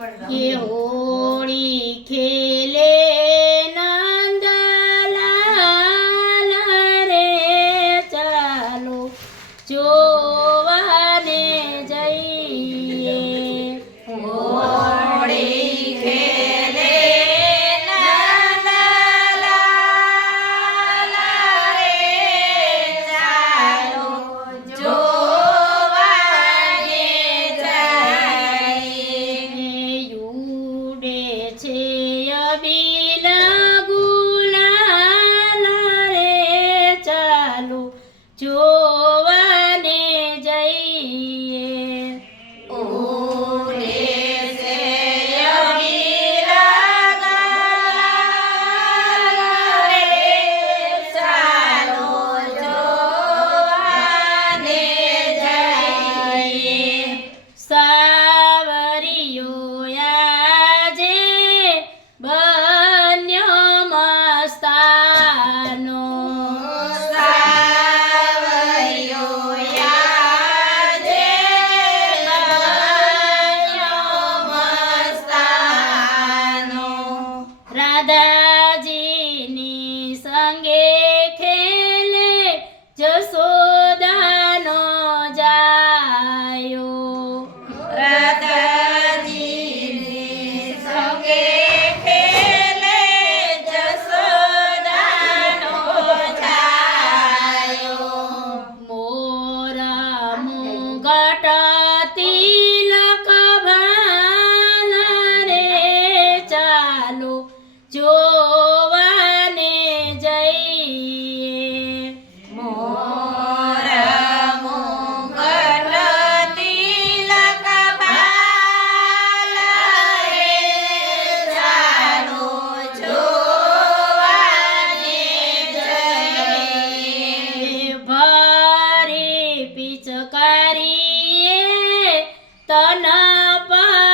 ये होली खेले નંદલાલ રે ચાલો જોવા Bye. 今天 Bye.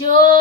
yo